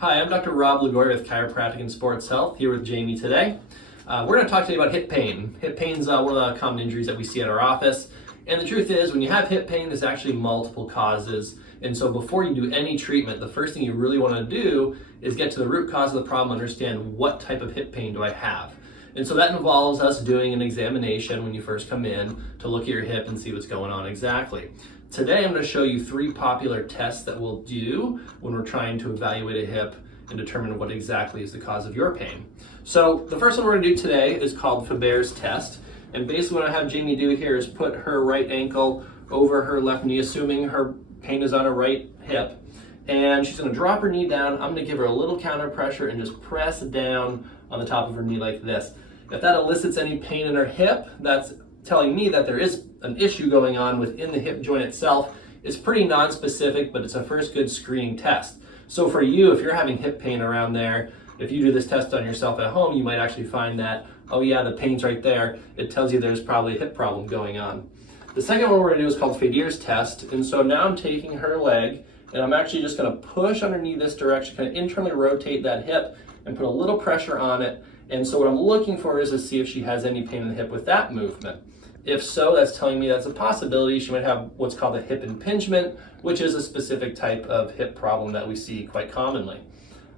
Hi, I'm Dr. 𝐅𝐀𝐃𝐈� with Chiropractic and Sports Health, here with Jamie today. We're going to talk today about hip pain. Hip pain is one of the common injuries that we see at our office. And the truth is, when you have hip pain, there's actually multiple causes. And so before you do any treatment, the first thing you really want to do is get to the root cause of the problem, understand what type of hip pain do I have. And so that involves us doing an examination when you first come in to look at your hip and see what's going on exactly. Today I'm going to show you 3 popular tests that we'll do when we're trying to evaluate a hip and determine what exactly is the cause of your pain. So the first one we're going to do today is called Faber's test. And basically what I have Jamie do here is put her right ankle over her left knee, assuming her pain is on her right hip. And she's going to drop her knee down. I'm going to give her a little counter pressure and just press down on the top of her knee like this. If that elicits any pain in her hip, that's telling me that there is an issue going on within the hip joint itself. It's pretty non-specific, but it's a first good screening test. So for you, if you're having hip pain around there, if you do this test on yourself at home, you might actually find that, oh yeah, the pain's right there. It tells you there's probably a hip problem going on. The second one we're going to do is called Faber's test. And so now I'm taking her leg and I'm actually just going to push underneath this direction, kind of internally rotate that hip and put a little pressure on it. And so what I'm looking for is to see if she has any pain in the hip with that movement. If so, that's telling me that's a possibility. She might have what's called a hip impingement, which is a specific type of hip problem that we see quite commonly.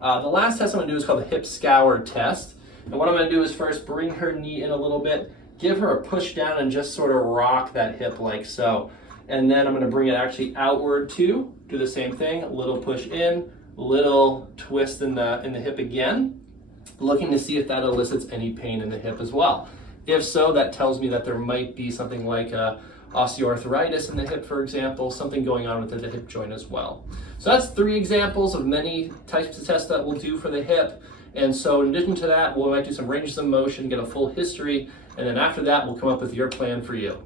The last test I'm going to do is called the hip scour test. And what I'm going to do is first bring her knee in a little bit, give her a push down and just sort of rock that hip like so. And then I'm going to bring it actually outward too. Do the same thing, a little push in, little twist in the hip again, looking to see if that elicits any pain in the hip as well. If so, that tells me that there might be something like osteoarthritis in the hip, for example, something going on with the hip joint as well. So that's 3 examples of many types of tests that we'll do for the hip. And so in addition to that, we might do some ranges of motion, get a full history, and then after that, we'll come up with your plan for you.